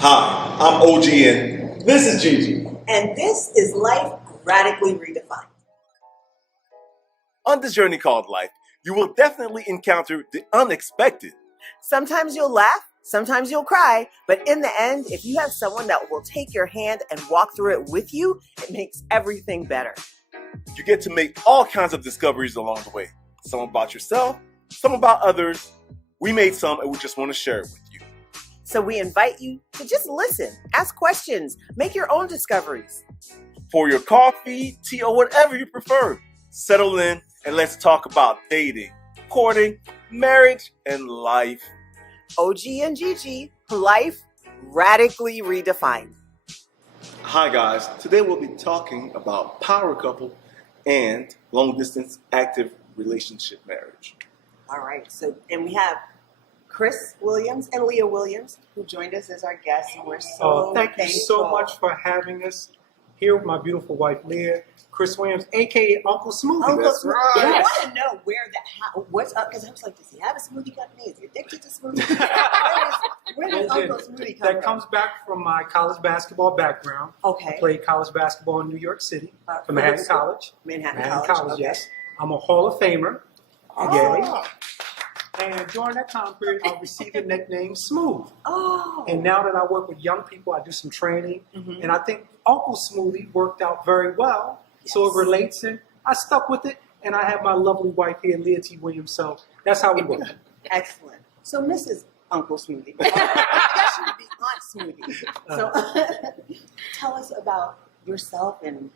Hi, I'm OGN. This is Gigi. And this is Life Radically Redefined. On this journey called life, you will definitely encounter the unexpected. Sometimes you'll laugh, sometimes you'll cry, but in the end, if you have someone that will take your hand and walk through it with you, it makes everything better. You get to make all kinds of discoveries along the way. Some about yourself, some about others. We made some and we just want to share it with you. So we invite you to just listen, ask questions, make your own discoveries. For your coffee, tea, or whatever you prefer, settle in and let's talk about dating, courting, marriage, and life. OG and Gigi, Life Radically Redefined. Hi guys, today we'll be talking about power couple and long distance active relationship marriage. All right, and we have Chris Williams and Leah Williams who joined us as our guests, and we're so thank you so thankful. much for having us here with my beautiful wife Leah Chris Williams, aka Uncle Smoothie. Uncle That's Smoothie. right. I Yes. want to know what's up, because I was like, does he have a smoothie company? Is he addicted to smoothies? Where does Uncle Smoothie come That from? comes back from my college basketball background. Okay. I played college basketball in New York City, From Manhattan College. Manhattan College. Okay. Yes. I'm a Hall of Famer. Oh. And during that time period, I received the nickname Smooth. Oh. And now that I work with young people, I do some training. Mhm. And I think Uncle Smoothie worked out very well. So it relates, and I stuck with it. And I have my lovely wife here, Leah T. Williams. So that's how we work. Excellent. So Mrs. Uncle Smoothie. I guess she would be Aunt Smoothie. So tell us about yourself and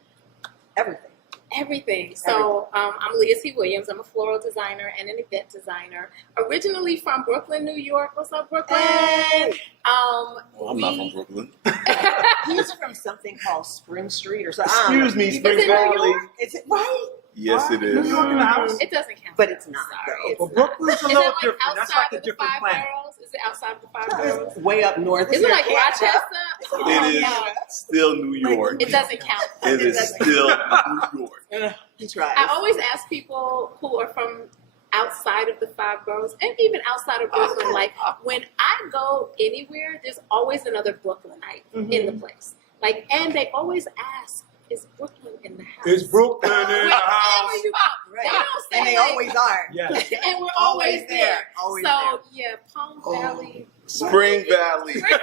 everything. Everything. So I'm Leah T. Williams. I'm a floral designer and an event designer. Originally from Brooklyn, New York. What's up, Brooklyn? Hey! Well, I'm not from Brooklyn. He's from something called Spring Street or something. Excuse me, Spring Is it New Valley. York? Is it right? Yes, it New is. York in the house. It doesn't count. But it's not, Sorry, though. it's Well, not. Brooklyn's a Is little it like different. That's outside like a of the different five planet. boroughs? Is it outside of the five No, boroughs? it's way up north. Is it like Canada. Rochester? It is No. still New York. It doesn't count. It is still New York. He tries. I always ask people who are from outside of the five boroughs and even outside of Brooklyn, like when I go anywhere, there's always another Brooklynite in the place. Like, and they always ask, is Brooklyn in the house? Is Brooklyn in the Wherever house? you go. Right. They don't say And they like- always are. Yes. and we're Always always there. there. Always so yeah, Palm Valley. Spring Valley. Well,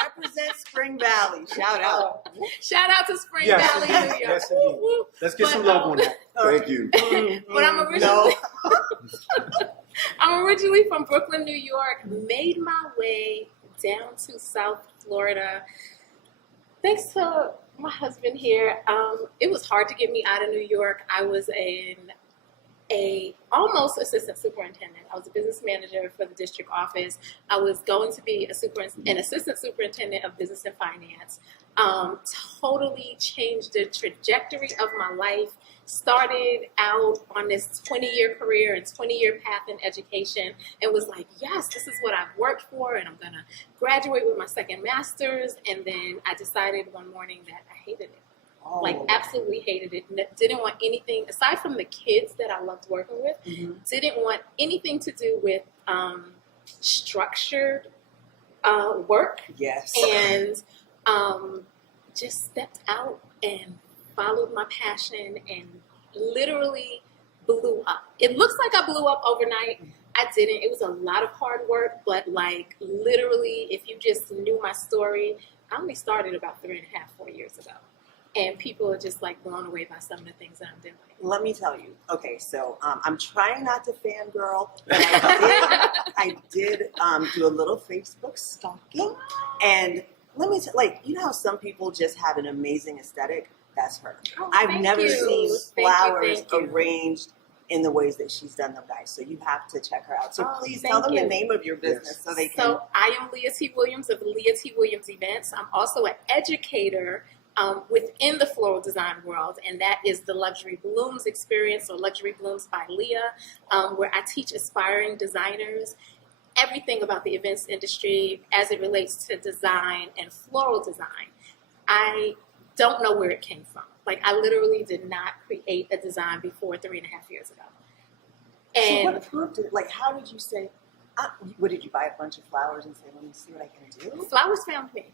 represent Spring Valley. Shout out. Shout out to Spring Yes, Valley, indeed. New York. Yes, indeed. Woo, woo. Let's get But, some love on that. Thank you. But I'm originally from Brooklyn, New York. Made my way down to South Florida. Thanks to my husband here. It was hard to get me out of New York. I was a almost assistant superintendent. I was a business manager for the district office. I was going to be an assistant superintendent of business and finance. Totally changed the trajectory of my life. Started out on this 20-year career and 20-year path in education and was like, yes, this is what I've worked for, and I'm going to graduate with my second master's. And then I decided one morning that I hated it. Oh. Like, absolutely hated it. Didn't want anything, aside from the kids that I loved working with, didn't want anything to do with structured work. Yes. And just stepped out and followed my passion and literally blew up. It looks like I blew up overnight. I didn't. It was a lot of hard work, but like literally, if you just knew my story, I only started about 3.5, 4 years ago. And people are just like blown away by some of the things that I'm doing. Let me tell you. Okay, so I'm trying not to fangirl, but I did do a little Facebook stalking, and let me you know how some people just have an amazing aesthetic? That's her. Oh, I've thank never you. seen Thank you, flowers thank you. arranged in the ways that she's done them, guys. So you have to check her out. So Oh, please thank tell them you. the name of your business so they can. So I am Leah T. Williams of Leah T. Williams Events. I'm also an educator within the floral design world, and that is the Luxury Blooms experience, or Luxury Blooms by Leah, where I teach aspiring designers everything about the events industry as it relates to design and floral design. I don't know where it came from. Like, I literally did not create a design before 3.5 years ago. So And what proved it? Like, how did you say, What did you buy a bunch of flowers and say, let me see what I can do? Flowers found me.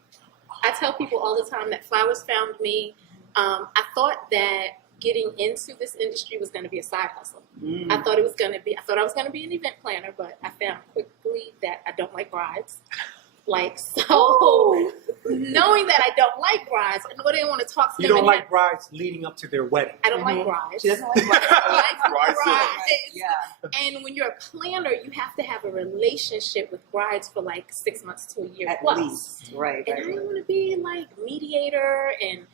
I tell people all the time that flowers found me. I thought that getting into this industry was going to be a side hustle. I thought I was going to be an event planner, but I found quickly that I don't like brides. Knowing that I don't like brides, I know they want to talk to You them. don't like brides leading up to their wedding. I don't like brides. She doesn't like brides. I like brides. Yeah. And when you're a planner, you have to have a relationship with brides for like 6 months to a year At plus. least. Right. And I didn't want to be like mediator and,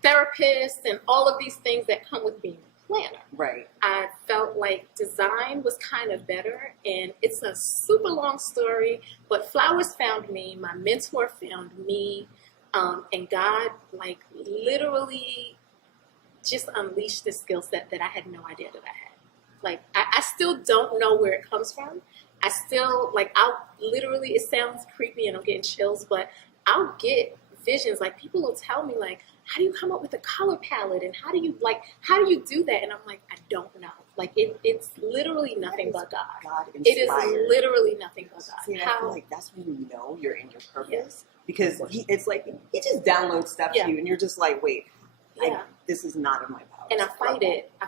therapist and all of these things that come with being a planner. Right. I felt like design was kind of better, and it's a super long story, but flowers found me, my mentor found me, and God like literally just unleashed this skill set that I had no idea that I had. Like, I still don't know where it comes from. I still, it sounds creepy and I'm getting chills, but I'll get visions. Like, people will tell me, like, how do you come up with a color palette? And how do you do that? And I'm like, I don't know. Like, it's literally nothing but God. God It is inspired. literally nothing but God. See, and I feel like that's when you know you're in your purpose. Because it's like, he just downloads stuff to you and you're just like, wait, this is not in my power. And I fight it. I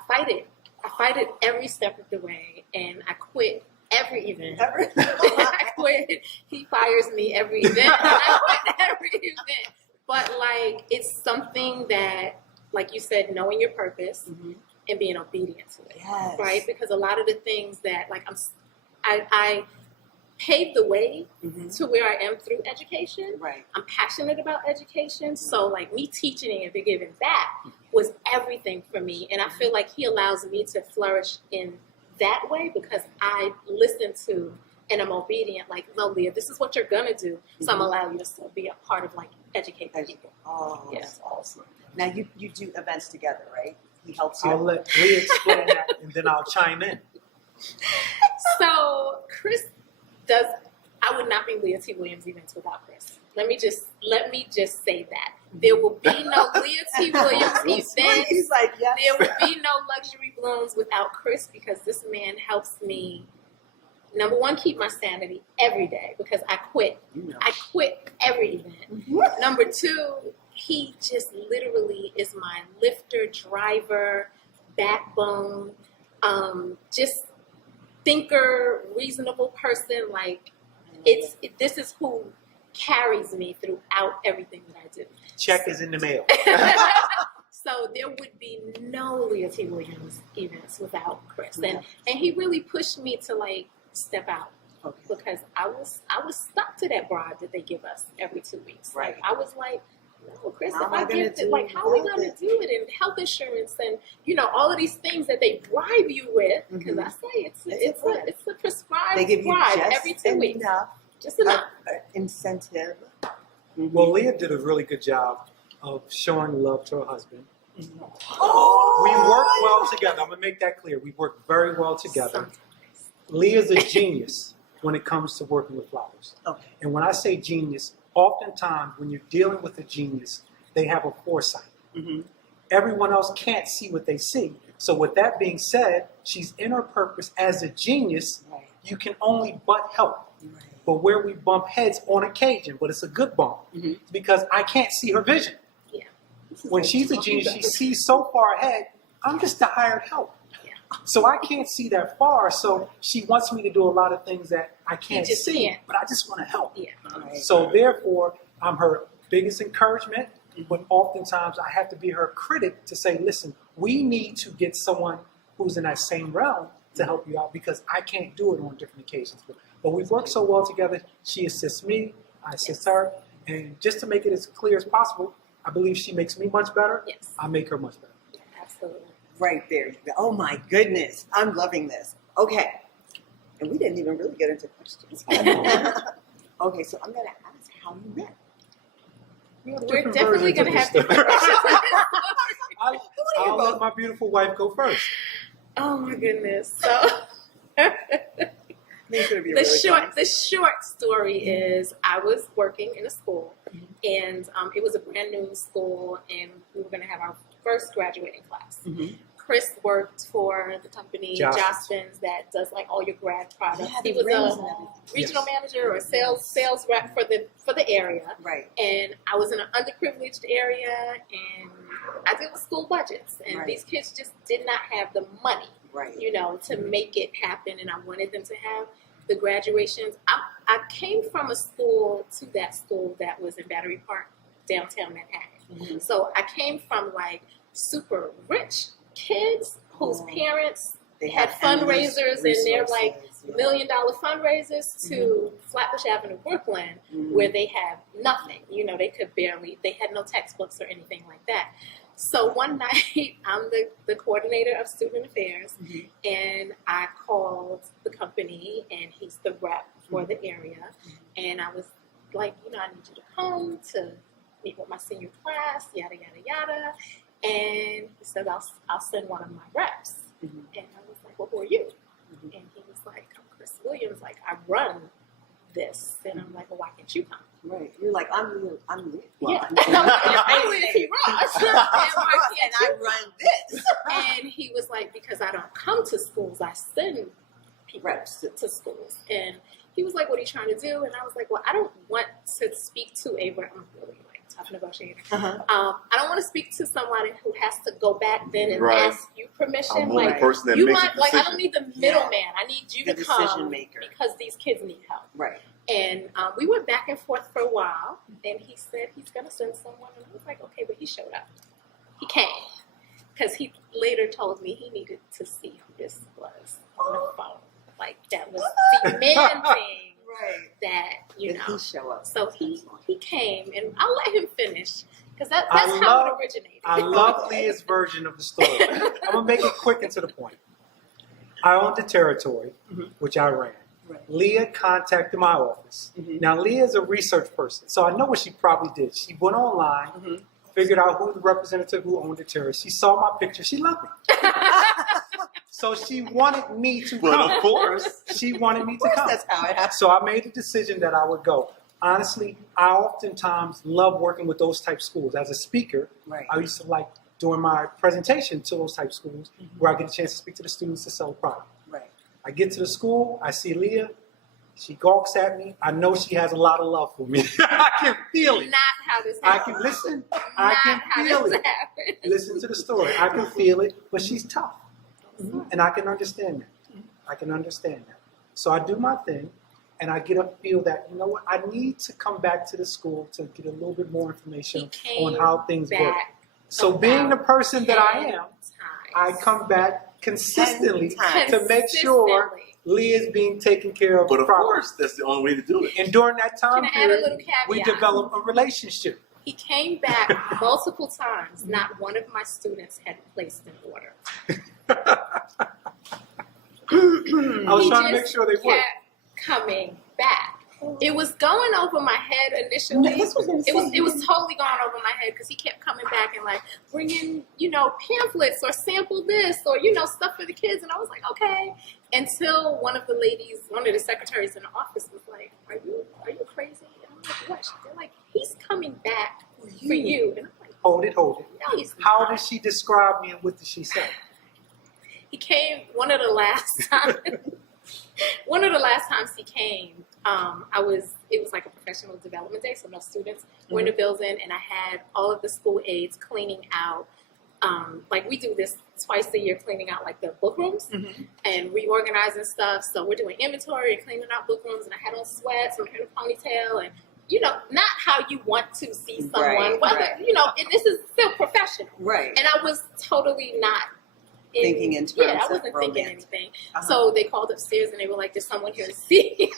fight it every step of the way, and I quit every event. I quit. He fires me every event. I quit every event. But like, it's something that, like you said, knowing your purpose and being obedient to it. Yes. Right? Because a lot of the things that I paved the way to where I am through education. Right. I'm passionate about education. So like, me teaching and giving that was everything for me. And I feel like he allows me to flourish in that way because I listen to and I'm obedient. Like, no, Leah, this is what you're going to do. So I'm going to allow you to still be a part of, like, educating people. Oh, Yeah. that's awesome. Now, you do events together, right? He helps you. I'll let Leah explain that, and then I'll chime in. So Chris does. I would not be Leah T. Williams events without Chris. Let me just say that there will be no Leah T. Williams events. He's like, yes. There will be no luxury blooms without Chris because this man helps me. Number one, keep my sanity every day because I quit. I quit every event. Number two, he just literally is my lifter, driver, backbone, just thinker, reasonable person. Like, this is who carries me throughout everything that I do. Check is in the mail. So there would be no Leah T. Williams events without Chris. And he really pushed me to, like, step out because I was stuck to that bribe that they give us every 2 weeks. Right. Like, I was like, no, Chris, How if I give it, like, how are we going to do it? And health insurance and, all of these things that they bribe you with. Because I say it's a prescribed they give you bribe just every 2 weeks. enough Just enough. Incentive. Well, Leah did a really good job of showing love to her husband. Oh! We work well together. I'm going to make that clear. We work very well together. Sometimes. Leah's a genius when it comes to working with flowers. Okay. And when I say genius, oftentimes when you're dealing with a genius, they have a foresight. Everyone else can't see what they see. So with that being said, she's in her purpose as a genius. Right. You can only but help. Right. But where we bump heads on occasion, but it's a good bump, because I can't see her vision. Yeah. When she's a genius, she sees so far ahead. I'm just the hired help. So I can't see that far. So she wants me to do a lot of things that I can't just see, can't. but I just want to help. Yeah. Right. So therefore, I'm her biggest encouragement, but oftentimes I have to be her critic to say, listen, we need to get someone who's in that same realm to help you out because I can't do it on different occasions. But we've worked so well together. She assists me, I assist her. And just to make it as clear as possible, I believe she makes me much better. Yes. I make her much better. Yeah, absolutely. Right there. You go. Oh my goodness. I'm loving this. Okay. And we didn't even really get into questions. Okay, so I'm going to ask how you met. We're definitely going to have to. I'll let my beautiful wife go first. Oh my goodness. So the short story is I was working in a school and it was a brand new school and we were going to have our first graduating class. Chris worked for the company Jocelyn's. Jocelyn's that does like all your grad products. Yeah, He the was rings a and everything. regional Yes. manager or sales rep for the area. Right. And I was in an underprivileged area, and I deal with school budgets, and Right. these kids just did not have the money, Right. you know, to make it happen. And I wanted them to have the graduations. I came from a school to that school that was in Battery Park, downtown Manhattan. Mhm. So I came from like super rich kids whose parents They had have endless fundraisers, and they're like resources, yeah. $1 million fundraisers to Flatbush Avenue, Brooklyn, Mhm. where they have nothing. You know, they had no textbooks or anything like that. So one night, I'm the coordinator of student affairs, Mhm. and I called the company, and he's the rep for the area, and I was like, you know, I need you to come to meet with my senior class, yada, yada, yada. And he said, I'll send one of my reps. Mhm. And I was like, well, who are you? Mhm. And he was like, I'm Chris Williams. Like, I run this. And I'm like, well, why can't you come? Right. You're like, I'm Leah. Yeah. I'm I'm Leah P. Ross. And why and can't I you? run this. And he was like, because I don't come to schools, I send people Reps. to schools. And he was like, what are you trying to do? And I was like, well, I don't want to speak to a rep. I'm really like a tough negotiator. Uh-huh. I don't want to speak to somebody who has to go back then and Right. ask you permission. I'm one Like, the person that you makes want, the like, I decision. don't need the middleman. I need you The to come decision maker. because these kids need help. Right. And we went back and forth for a while, and he said he's going to send someone. And I was like, okay, but he showed up. He came. Because he later told me he needed to see who this was on the phone. Like, that was the man thing Right. that, you Did know. he show up? So he came, and I'll let him finish, because that's I how love- it originated. I love Leah's version of the story. I'm gonna make it quick and to the point. I owned the territory, Mhm. which I ran. Right. Leah contacted my office. Mhm. Now Leah is a research person, so I know what she probably did. She went online, Mhm. figured out who the representative who owned the territory. She saw my picture. She loved me, so she wanted me to But come. of course, She wanted me Of to course, come. that's how it happens. So I made the decision that I would go. Honestly, I oftentimes love working with those type schools. As a speaker, Right. I used to like doing my presentation to those type schools where I get a chance to speak to the students to sell a product. Right. I get to the school, I see Leah, she gawks at me. I know she has a lot of love for me. I can feel it. Not how this I happened. can listen. Not I can how feel this it. happened. Listen to the story. I can feel it, but she's tough. And I can understand that. I can understand that. So I do my thing, and I get a feel that, you know what, I need to come back to the school to get a little bit more He information came on how things work. back So being the about person that I 10 am, times. I come back consistently 10 times. to make sure Consistently. Leah's being taken care of but of properly. course, that's the only way to do it. And during that time Can I add a period, little we caveat? develop a relationship. He came back multiple times. Not one of my students had placed an order. I was He trying to make just sure they kept work. coming back. It was going over my head initially. No, that's what I was It was saying. it was totally going over my head because he kept coming back and like bringing, you know, pamphlets or sample this or, you know, stuff for the kids. And I was like, okay. Until one of the secretaries in the office was like, are you crazy? And I'm like, what? They're like, he's coming back for you. And I'm like, Hold it. no, he's How not. did she describe me and what did she say? He came one of the last times. One of the last times he came, it was like a professional development day, so no students were in the building, and I had all of the school aides cleaning out. Like we do this twice a year, cleaning out like the book rooms and reorganizing stuff. So we're doing inventory and cleaning out book rooms, and I had on sweats and I had a ponytail, and you know, not how you want to see someone, Right, whether right. you know, and this is still professional. Right. And I was totally not Thinking in terms yeah, I of wasn't thinking romance. anything. Uh-huh. So they called upstairs and they were like, "There's someone here to see you."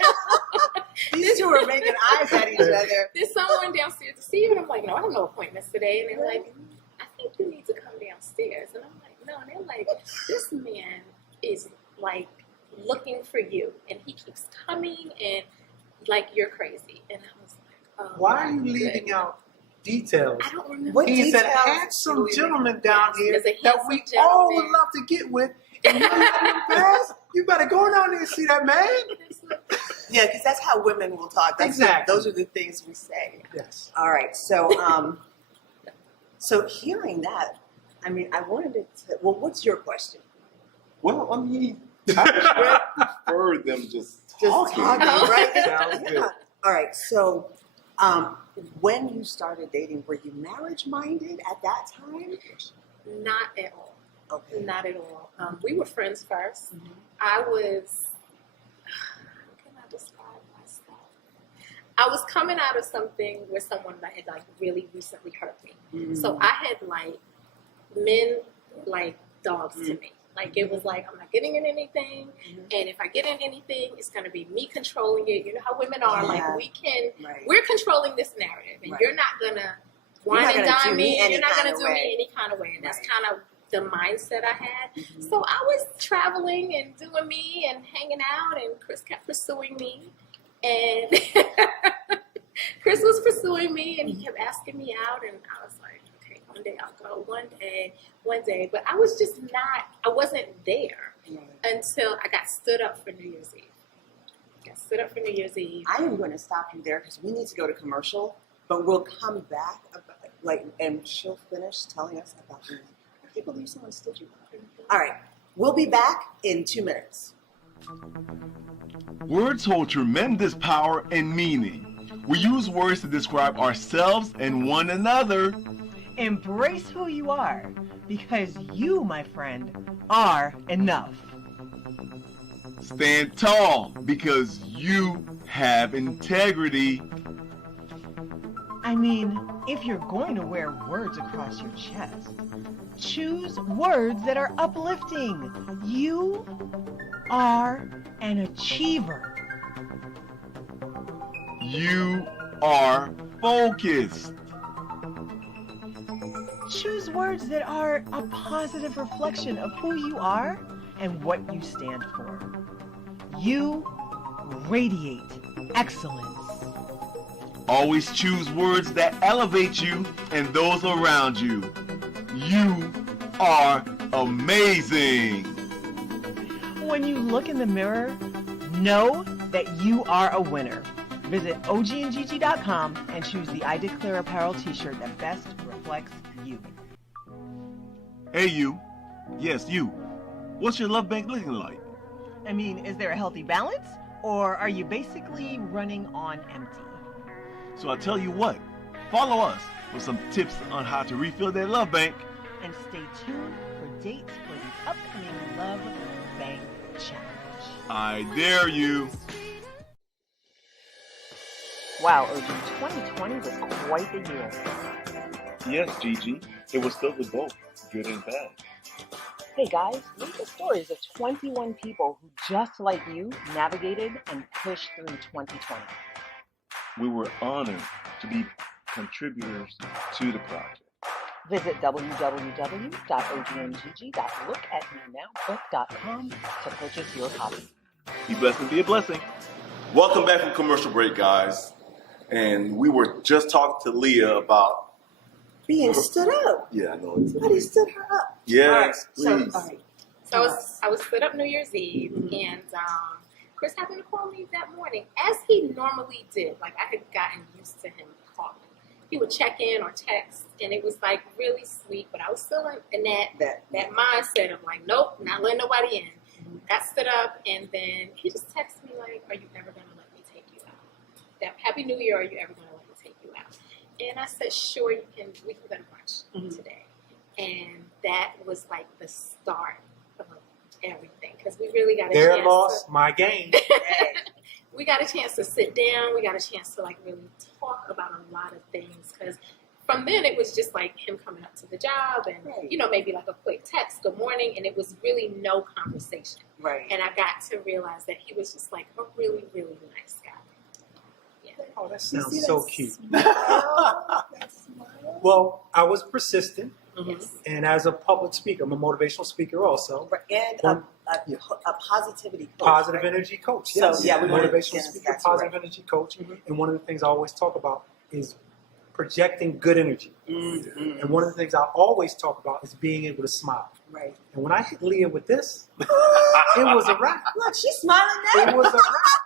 These two were making eyes at each other. There's someone downstairs to see you, and I'm like, "No, I have no appointments today." And they're like, "I think you need to come downstairs." And I'm like, "No." And they're like, "This man is like looking for you, and he keeps coming, and like you're crazy." And I was like, "Oh, Why are you my leaving goodness. out details? I don't remember. What He's an details handsome do we gentleman down here He's a that handsome we all would gentleman. love to get with. And you let him pass? You better go down there and see that man. Yeah, because that's how women will talk. That's Exactly. Those are the things we say. Yes. All right. So, so hearing that, I mean, I wanted to. Well, what's your question? Well, I mean, I prefer them just talking. right? Sounds good. All right. So, when you started dating, were you marriage-minded at that time? Not at all. Okay. Not at all. We were friends 1st. Mhm. I was, how can I describe myself? I was coming out of something with someone that had like really recently hurt me. Mm. So I had like men like dogs to me. Like it was like, I'm not getting in anything. And if I get in anything, it's going to be me controlling it. You know how women are. Yeah. Like we can, Right. we're controlling this narrative. And Right. you're not going to You're not wine and gonna do dine me me. any You're not kind going of to do way. me any kind of way. And that's Right. kind of the mindset I had. Mhm. So I was traveling and doing me and hanging out, and Chris kept pursuing me. And Chris was pursuing me, and he kept asking me out, and I was like, okay, one day I'll go, one day. But I was just not, I wasn't there Right. until I got stood up for New Year's Eve. I am going to stop you there because we need to go to commercial, but we'll come back and she'll finish telling us about this. I can't believe someone stood you up. All right, we'll be back in 2 minutes. Words hold tremendous power and meaning. We use words to describe ourselves and one another. Embrace who you are, because you, my friend, are enough. Stand tall, because you have integrity. I mean, if you're going to wear words across your chest, choose words that are uplifting. You are an achiever. You are focused. Choose words that are a positive reflection of who you are and what you stand for. You radiate excellence. Always choose words that elevate you and those around you. You are amazing. When you look in the mirror, know that you are a winner. Visit ogandgg.com and choose the I Declare Apparel t-shirt that best reflects you. Hey you. Yes, you. What's your love bank looking like? I mean, is there a healthy balance? Or are you basically running on empty? So I tell you what, follow us for some tips on how to refill that love bank. And stay tuned for dates for the upcoming Love Bank Challenge. I dare you. Wow, OG, 2020 was quite the year. Yes, Gigi. It was filled with both good and bad. Hey guys, read the stories of 21 people who, just like you, navigated and pushed through 2020. We were honored to be contributors to the project. Visit www.ogmgg.lookatmenowbook.com to purchase your copy. Be blessed and be a blessing. Welcome back from commercial break, guys. And we were just talking to Leah about. Being stood up. Yeah, I know. It's Somebody stood her up. Yes, All right, please. all right. So I was stood up New Year's Eve, and Chris happened to call me that morning, as he normally did. Like I had gotten used to him calling. He would check in or text, and it was like really sweet. But I was still in that mindset of like, nope, not letting nobody in. Got stood up, and then he just texted me like, "Are you ever gonna let me take you out? That Happy New Year. Are you ever gonna let me take you out?" And I said, "Sure, we can go to brunch today." And that was like the start of everything, because we really got a Their chance. loss, my gain. We got a chance to sit down. We got a chance to like really talk about a lot of things, because from then it was just like him coming up to the job and you know, maybe like a quick text, good morning, and it was really no conversation. Right. And I got to realize that he was just like a really, really nice guy. Yeah. Oh, that You sounds see so that cute. smile? That smile? Well, I was persistent, Yes. and as a public speaker, I'm a motivational speaker also. And a positivity coach. Positive right? energy coach. So, Yes. yeah, we wanna- motivational yes, speaker, that's positive right. energy coach. And one of the things I always talk about is projecting good energy. And one of the things I always talk about is being able to smile. Right. And when I hit Leah with this, it was a wrap. Look, she's smiling now. It was a wrap.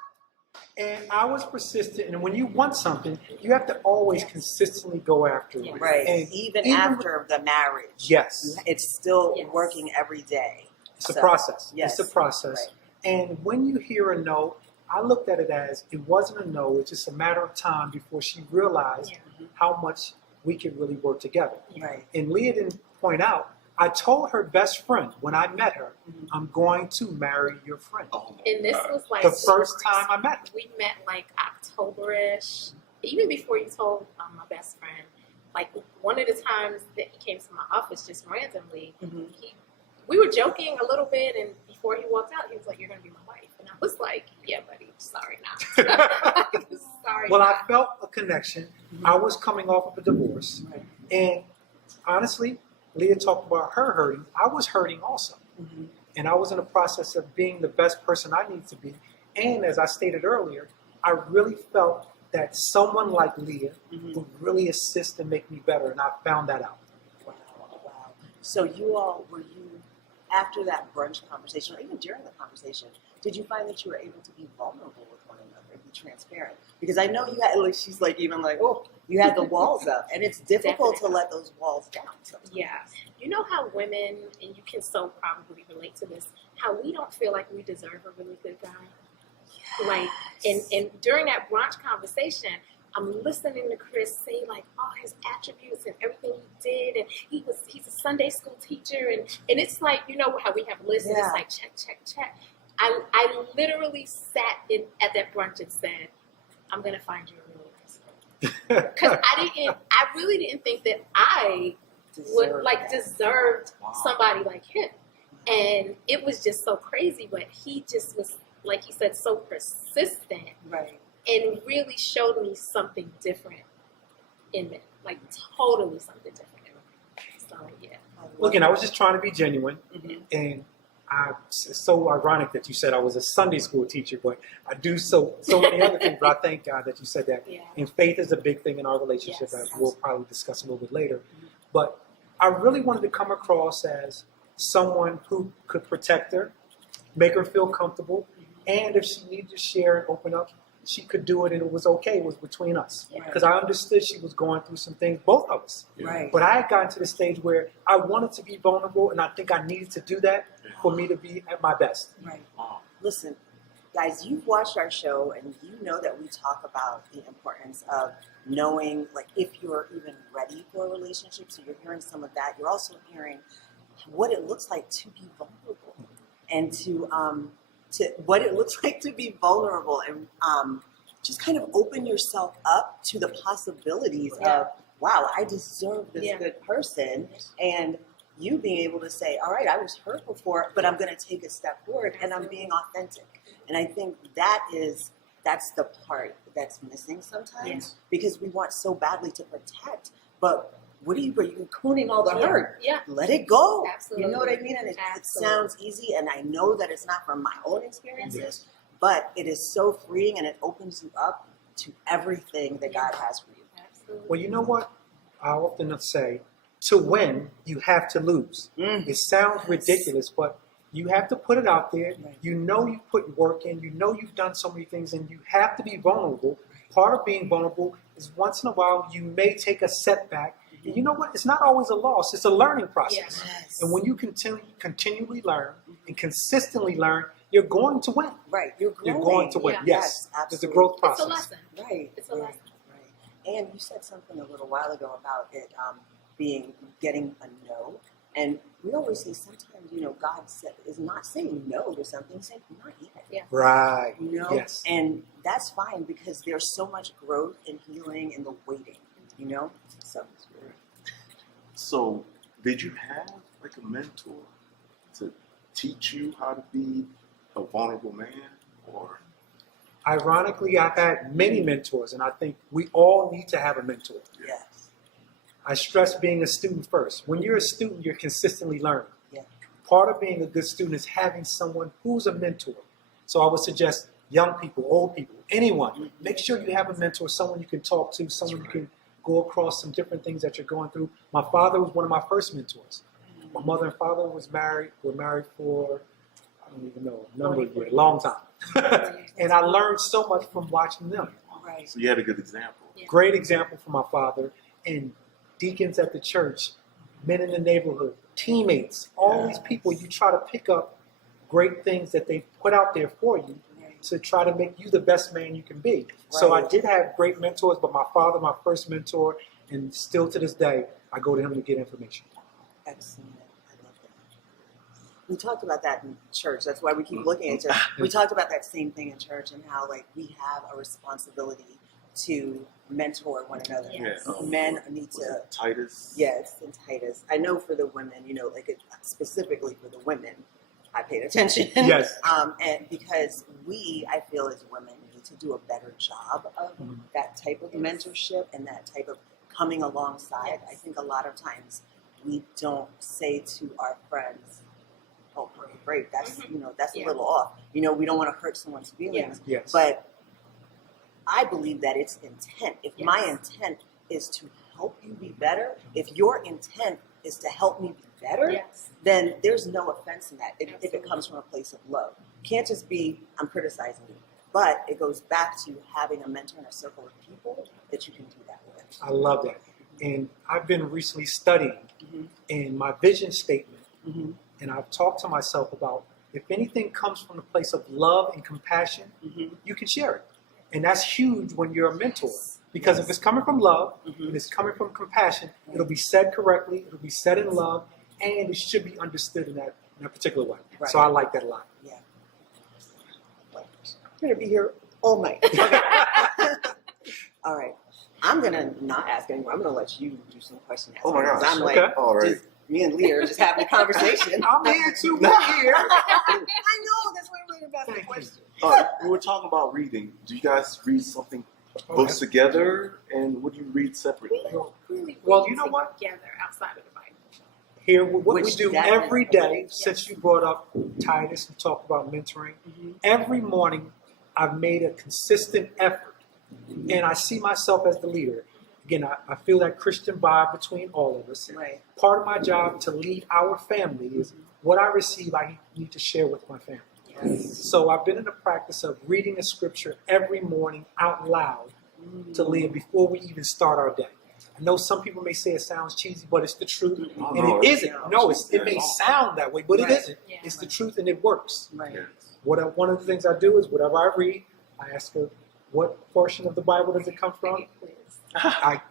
And I was persistent. And when you want something, you have to always consistently go after it. Right. And Even after the marriage. Yes. It's still Yes. working every day. It's a So, process. yes. It's a process. And when you hear a no, I looked at it as it wasn't a no. It's just a matter of time before she realized how much we could really work together. Right. And Leah didn't point out, I told her best friend when I met her, I'm going to marry your friend. And this was like The first time I met her. we met like October-ish, even before you told my best friend. Like one of the times that he came to my office just randomly, we were joking a little bit, and before he walked out, he was like, "You're gonna be my wife," and I was like, "Yeah, buddy, sorry not." Sorry. Well, not. I felt a connection. I was coming off of a divorce. And honestly, Leah talked about her hurting. I was hurting also. And I was in the process of being the best person I need to be. And as I stated earlier, I really felt that someone like Leah would really assist and make me better. And I found that out. Wow. So were you, after that brunch conversation, or even during the conversation, did you find that you were able to be vulnerable with one another and be transparent? Because I know you had, like, she's like, even like, oh, you had the walls up. And it's difficult to let those walls down sometimes. Yeah. You know how women, and you can so probably relate to this, how we don't feel like we deserve a really good guy? Like, and during that brunch conversation, I'm listening to Chris say like all his attributes and everything he did, and he's a Sunday school teacher, and it's like, you know how we have lists, and it's like check, check, check. I literally sat at that brunch and said, I'm gonna find you a really nice girl. Because I really didn't think that I deserved somebody like him. And it was just so crazy, but he just was, like he said, so persistent. Right. And really showed me something different in men. Like totally something different in men. So yeah. Well, again, I was just trying to be genuine. And it's so ironic that you said I was a Sunday school teacher, but I do so many other things. But I thank God that you said that. Yeah. And faith is a big thing in our relationship, Yes. as we'll probably discuss a little bit later. But I really wanted to come across as someone who could protect her, make her feel comfortable, and if she needed to share and open up, she could do it, and it was okay. It was between us. Right. Because I understood she was going through some things, both of us. Right. But I had gotten to the stage where I wanted to be vulnerable, and I think I needed to do that for me to be at my best. Right. Listen, guys, you've watched our show, and you know that we talk about the importance of knowing, like, if you're even ready for a relationship. So you're hearing some of that. You're also hearing what it looks like to be vulnerable, and to what it looks like to be vulnerable, and just kind of open yourself up to the possibilities of, wow, I deserve this good person, and you being able to say, all right, I was hurt before, but I'm going to take a step forward, and I'm being authentic. And I think that's the part that's missing sometimes, because we want so badly to protect, but what are you cooning all the hurt? Yeah. Let it go. Absolutely. You know what I mean? And it sounds easy, and I know that it's not from my own experiences, but it is so freeing, and it opens you up to everything that God has for you. Absolutely. Well, you know what? I often say, to win, you have to lose. It sounds ridiculous, but you have to put it out there. You know you put work in. You know you've done so many things, and you have to be vulnerable. Part of being vulnerable is once in a while you may take a setback. And you know what? It's not always a loss. It's a learning process. Yes. And when you continually learn and consistently learn, you're going to win. Right. You're growing. You're going to win. Yeah. Yes. Absolutely. It's a growth It's process. a lesson. Right. It's a lesson. Right. And you said something a little while ago about it getting a no. And we always say sometimes, God is not saying no to something, he's saying not yet. Yeah. Right. Yes. And that's fine, because there's so much growth and healing in the waiting, So, did you have like a mentor to teach you how to be a vulnerable man, or? Ironically, I've had many mentors, and I think we all need to have a mentor. Yes. I stress being a student first. When you're a student, you're consistently learning. Yeah. Part of being a good student is having someone who's a mentor. So I would suggest young people, old people, anyone. Make sure you have a mentor, someone you can talk to, someone you can go across some different things that you're going through. My father was one of my first mentors. My mother and father were married for, I don't even know, a number of years, a long time. And I learned so much from watching them. Right. So you had a good example. Yeah. Great example from my father and deacons at the church, men in the neighborhood, teammates, all these people. You try to pick up great things that they put out there for you to try to make you the best man you can be. So I did have great mentors, but my father, my first mentor, and still to this day, I go to him to get information. Excellent. I love that. We talked about that in church. That's why we keep looking at church. We talked about that same thing in church and how like we have a responsibility to mentor one another. Yes. Men need Was to. it Titus? Yes, in Titus. I know for the women, like specifically for the women, I paid attention. Yes. And because I feel as women, need to do a better job of that type of mentorship and that type of coming alongside. I think a lot of times we don't say to our friends, "Oh, great, that's that's a little off." We don't want to hurt someone's feelings. Yes. But I believe that it's intent. If my Yes. intent is to help you be better, if your intent is to help me be better, Yes. then there's no offense in that if it comes from a place of love. It can't just be, I'm criticizing you. But it goes back to having a mentor and a circle of people that you can do that with. I love that. And I've been recently studying Mhm. in my vision statement, Mm-hmm. and I've talked to myself about if anything comes from a place of love and compassion, Mm-hmm. you can share it. And that's huge when you're a mentor. Because if it's coming from love Mhm. and it's coming from compassion, it'll be said correctly, it'll be said in love, and it should be understood in that particular way. Right. So I like that a lot. Yeah. I'm going to be here all night. Okay. All right. I'm going to not ask anymore. I'm going to let you do some questions. Oh my gosh. I'm like, Okay. All right. me and Leah are just having a conversation. I'm here too. We're here. I know. That's why we're about the Thank you. question. We were talking about reading. Do you guys read something, Oh, books together, and what do you read separately? Really Well, read you know what? Together outside of the Bible. Here, what we Which do that every is- day, since you brought up Titus and talked about mentoring, every morning I've made a consistent effort. And I see myself as the leader. Again, I feel that Christian vibe between all of us. Right. Part of my job to lead our family is what I receive, I need to share with my family. Yes. So I've been in the practice of reading a scripture every morning out loud to Leah before we even start our day. I know some people may say it sounds cheesy, but it's the truth. Oh, And no, it isn't. No, it may sound that way, but Right. it isn't. Yeah. It's the truth and it works. Right. Yes. One of the things I do is whatever I read, I ask her, what portion of the Bible does it come from?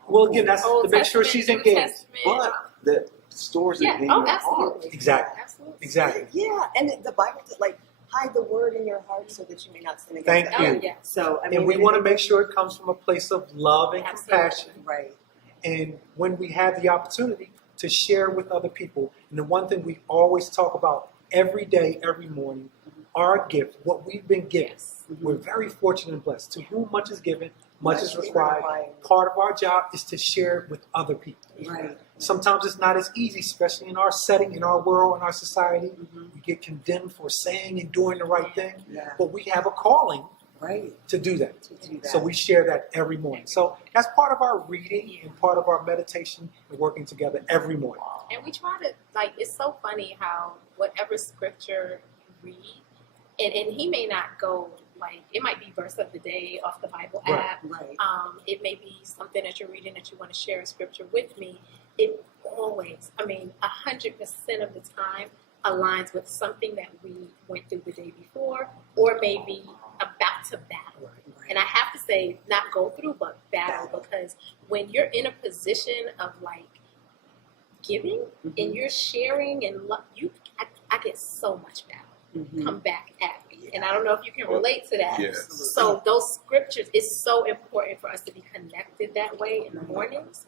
Well, again, that's Old to make sure Testament, she's New engaged. Testament. But that stores it Yeah. in Oh, your absolutely. heart. Exactly. Absolutely. Exactly. Yeah, and the Bible, like, hide the word in your heart so that you may not sin against Thank God. you. Oh, yes. So, I mean, And we want to make sure it comes from a place of love and Absolutely. compassion. Right. And when we have the opportunity to share with other people, and the one thing we always talk about every day, every morning, our gift, what we've been given. Yes. We're very fortunate and blessed. To whom much is given, much is Much is required. required. Part of our job is to share it with other people. Right. Sometimes it's not as easy, especially in our setting, in our world, in our society. Mhm. We get condemned for saying and doing the right thing, Yeah. but we have a calling Right. to do that. To do that. So we share that every morning. So that's part of our reading and part of our meditation and working together every morning. And we try to, like, it's so funny how whatever scripture you read, and he may not go, like, it might be verse of the day off the Bible Right. app. Right. It may be something that you're reading that you want to share a scripture with me. It always, 100% of the time aligns with something that we went through the day before, or maybe about to battle. Right. And I have to say, not go through, but battle, because when you're in a position of like giving and you're sharing and I get so much battle come back at me, and I don't know if you can relate to that. Yes. So those scriptures, it's so important for us to be connected that way in the mornings.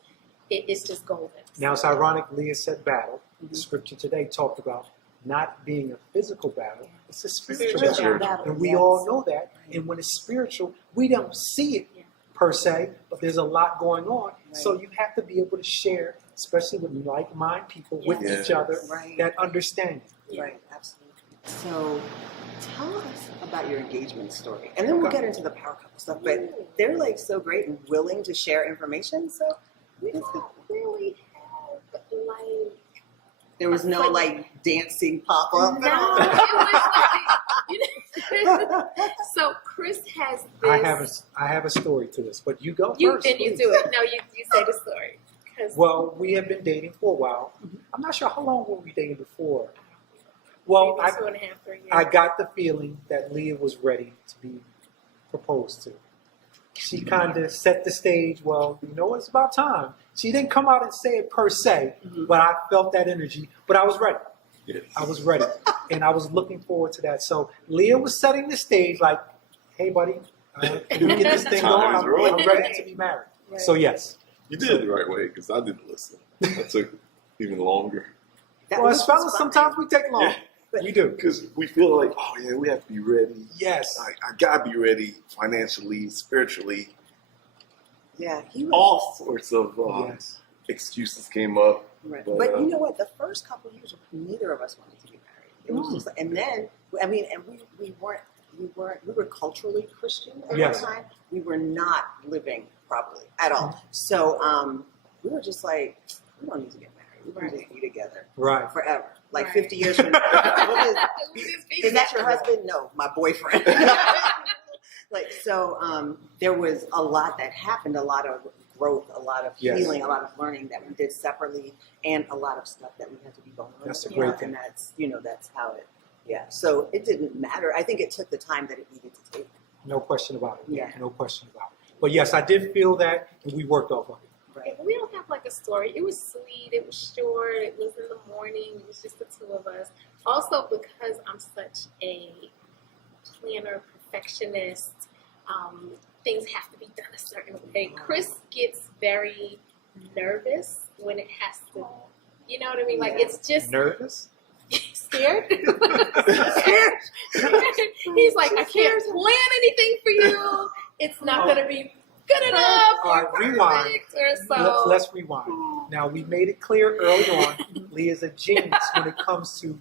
It's just golden. Now it's ironic, Leah said battle. The scripture today talked about not being a physical battle, it's a spiritual Spiritual battle. battle, And we yes. all know that. And when it's spiritual, we don't see it Yeah. per se, but there's a lot going on. Right. So you have to be able to share, especially with like-minded people, with Yes. each other, Right. that understand it. Yeah. Right. Absolutely. So, tell us about your engagement story, and then we'll get into the power couple stuff. But they're like so great and willing to share information. So, We don't really have like There was no like dancing pop up. No, it was like, so Chris has this. I have a story to this, but you go You first. and you please. do it. No, you say the story. 'Cause Well, we have been dating for a while. I'm not sure how long were we dating before. Well, maybe 2.5, 3 years. I got the feeling that Leah was ready to be proposed to. She kind of set the stage. Well, you know, it's about time. She didn't come out and say it per se, but I felt that energy. But I was ready. Yes. I was ready, and I was looking forward to that. So Leah was setting the stage, like, "Hey, buddy, can we get this thing going? Time is right. I'm ready to be married." Right. So yes. You did it the right way because I didn't listen. That took even longer. That Well, was as fellas, fun. sometimes we take long. Yeah. You do. Because we feel like, oh yeah, we have to be ready. Yes. I gotta be ready financially, spiritually. Yeah, he was. All sorts of Yes. excuses came up. Right. But, But you know what? The first couple of years, neither of us wanted to be married. It was just, and then I mean, and we were culturally Christian at Yes. the time. We were not living properly at all. So we were just like, we don't need to get married. We can just be together Right. forever, like Right. 50 years from now. Is that your husband? No, my boyfriend. Like so, there was a lot that happened, a lot of growth, a lot of Yes. healing, a lot of learning that we did separately, and a lot of stuff that we had to be vulnerable. That's a about, great thing. and that's how it. Yeah, so it didn't matter. I think it took the time that it needed to take. No question about it. Yeah. No question about it. But yes, I did feel that, and we worked off of it. Right. We don't have like a story. It was sweet. It was short. It was in the morning. It was just the two of us. Also, because I'm such a planner, perfectionist, things have to be done a certain way. Chris gets very nervous when it has to. You know what I mean? Like it's just Nervous? scared. He's like, I can't plan anything for you. It's not going to be good enough All or right, rewind. perfect or so. Let's rewind. Now, we made it clear early on, Leah's a genius when it comes to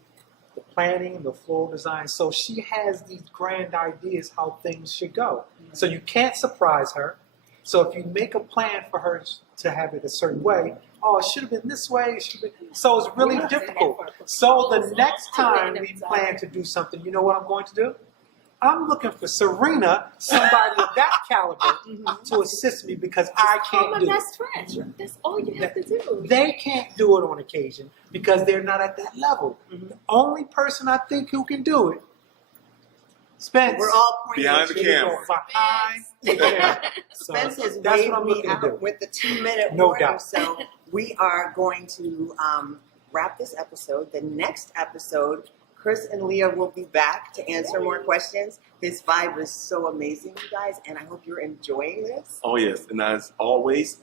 the planning and the floral design. So she has these grand ideas how things should go. So you can't surprise her. So if you make a plan for her to have it a certain way, oh, it should have been this way. It should have been. So it's really difficult. So the next time we plan to do something, you know what I'm going to do? I'm looking for Serena, somebody of that caliber, to assist me because I Call can't my do it. best friend. That's all you have to do. They can't do it on occasion because they're not at that level. The only person I think who can do it, Spence. We're all pointing Behind the at you. camera. Behind the camera. So Spence has that's waved what I'm me looking to do. out with the 2-minute No warning. doubt. So we are going to wrap this episode. The next episode, Chris and Leah will be back to answer more questions. This vibe was so amazing, you guys, and I hope you're enjoying this. Oh yes, and as always,